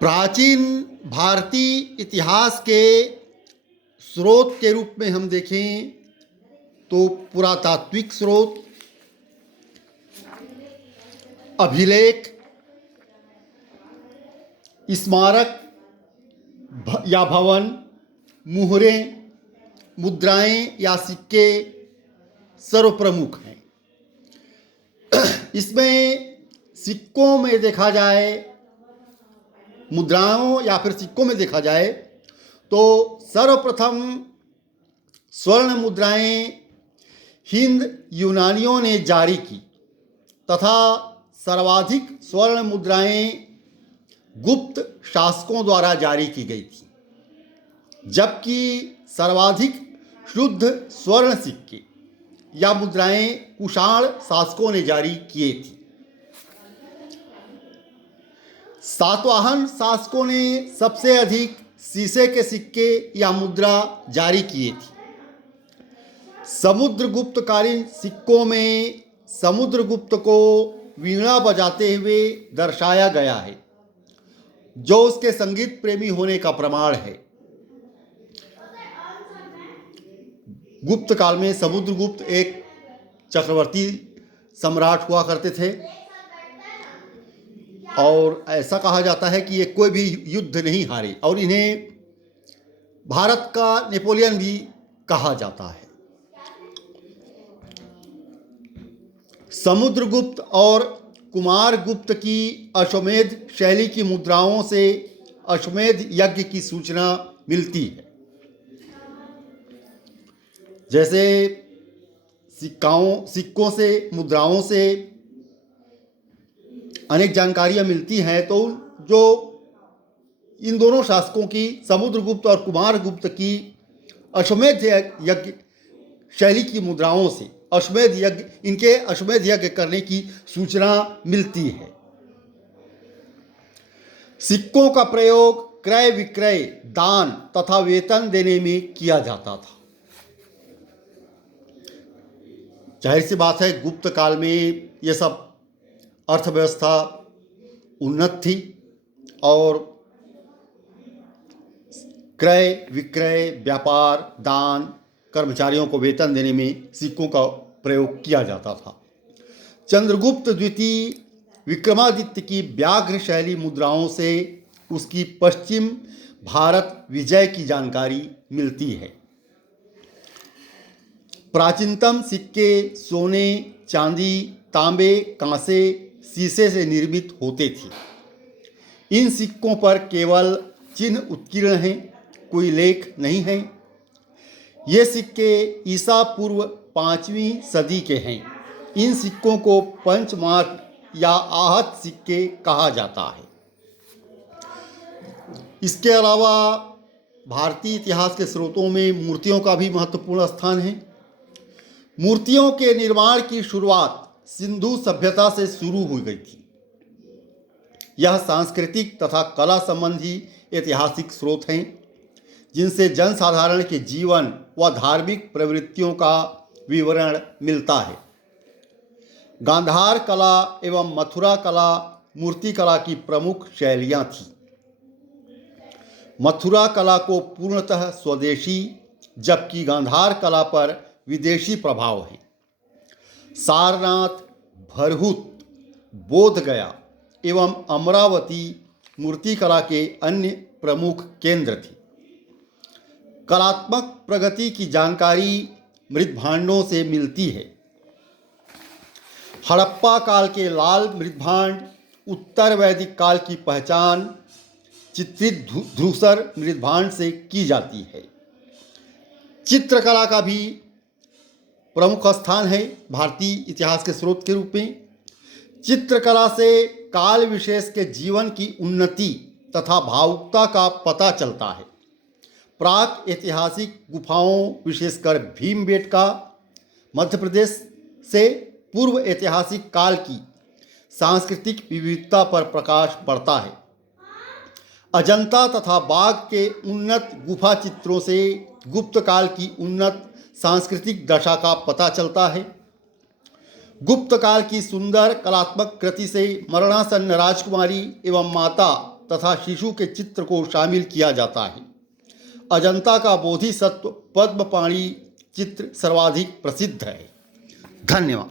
प्राचीन भारतीय इतिहास के स्रोत के रूप में हम देखें तो पुरातात्विक स्रोत, अभिलेख, स्मारक या भवन, मुहरें, मुद्राएं या सिक्के सर्वप्रमुख हैं। इसमें सिक्कों में देखा जाए, मुद्राओं या फिर सिक्कों में देखा जाए तो सर्वप्रथम स्वर्ण मुद्राएं हिंद यूनानियों ने जारी की तथा सर्वाधिक स्वर्ण मुद्राएं गुप्त शासकों द्वारा जारी की गई थी, जबकि सर्वाधिक शुद्ध स्वर्ण सिक्के या मुद्राएं कुषाण शासकों ने जारी किए थी। सातवाहन शासकों ने सबसे अधिक शीशे के सिक्के या मुद्रा जारी किए थी। समुद्रगुप्तकालीन सिक्कों में समुद्रगुप्त को वीणा बजाते हुए दर्शाया गया है, जो उसके संगीत प्रेमी होने का प्रमाण है। गुप्त काल में समुद्रगुप्त एक चक्रवर्ती सम्राट हुआ करते थे और ऐसा कहा जाता है कि ये कोई भी युद्ध नहीं हारे और इन्हें भारत का नेपोलियन भी कहा जाता है। समुद्रगुप्त और कुमारगुप्त की अश्वमेध शैली की मुद्राओं से अश्वमेध यज्ञ की सूचना मिलती है। जैसे सिक्कों से, मुद्राओं से अनेक जानकारियां मिलती हैं, तो जो इन दोनों शासकों की, समुद्रगुप्त और कुमारगुप्त की अश्वमेध यज्ञ शैली की मुद्राओं से इनके अश्वमेध यज्ञ करने की सूचना मिलती है। सिक्कों का प्रयोग क्रय विक्रय, दान तथा वेतन देने में किया जाता था। जाहिर सी बात है, गुप्त काल में ये सब अर्थव्यवस्था उन्नत थी और क्रय विक्रय, व्यापार, दान, कर्मचारियों को वेतन देने में सिक्कों का प्रयोग किया जाता था। चंद्रगुप्त द्वितीय विक्रमादित्य की व्याघ्र शैली मुद्राओं से उसकी पश्चिम भारत विजय की जानकारी मिलती है। प्राचीनतम सिक्के सोने, चांदी, तांबे, कांसे, शीशे से निर्मित होते थे। इन सिक्कों पर केवल चिन्ह उत्कीर्ण हैं, कोई लेख नहीं है। ये सिक्के ईसा पूर्व 5वीं सदी के हैं। इन सिक्कों को पंचमार्क या आहत सिक्के कहा जाता है। इसके अलावा भारतीय इतिहास के स्रोतों में मूर्तियों का भी महत्वपूर्ण स्थान है। मूर्तियों के निर्माण की शुरुआत सिंधु सभ्यता से शुरू हो गई थी। यह सांस्कृतिक तथा कला संबंधी ऐतिहासिक स्रोत हैं, जिनसे जनसाधारण के जीवन व धार्मिक प्रवृत्तियों का विवरण मिलता है। गांधार कला एवं मथुरा कला मूर्ति कला की प्रमुख शैलियाँ थीं। मथुरा कला को पूर्णतः स्वदेशी, जबकि गांधार कला पर विदेशी प्रभाव है। सारनाथ, भरहुत, बोधगया एवं अमरावती मूर्तिकला के अन्य प्रमुख केंद्र थे। कलात्मक प्रगति की जानकारी मृद्भांडों से मिलती है। हड़प्पा काल के लाल मृद्भांड, उत्तर वैदिक काल की पहचान चित्रित धूसर मृद्भांड से की जाती है। चित्रकला का भी प्रमुख स्थान है भारतीय इतिहास के स्रोत के रूप में। चित्रकला से काल विशेष के जीवन की उन्नति तथा भावुकता का पता चलता है। प्राक ऐतिहासिक गुफाओं, विशेषकर भीमबेटका मध्य प्रदेश से पूर्व ऐतिहासिक काल की सांस्कृतिक विविधता पर प्रकाश पड़ता है। अजंता तथा बाघ के उन्नत गुफा चित्रों से गुप्त काल की उन्नत सांस्कृतिक दशा का पता चलता है। गुप्त काल की सुंदर कलात्मक कृति से मरणासन्न राजकुमारी एवं माता तथा शिशु के चित्र को शामिल किया जाता है। अजंता का बोधिसत्व पद्मपाणि चित्र सर्वाधिक प्रसिद्ध है। धन्यवाद।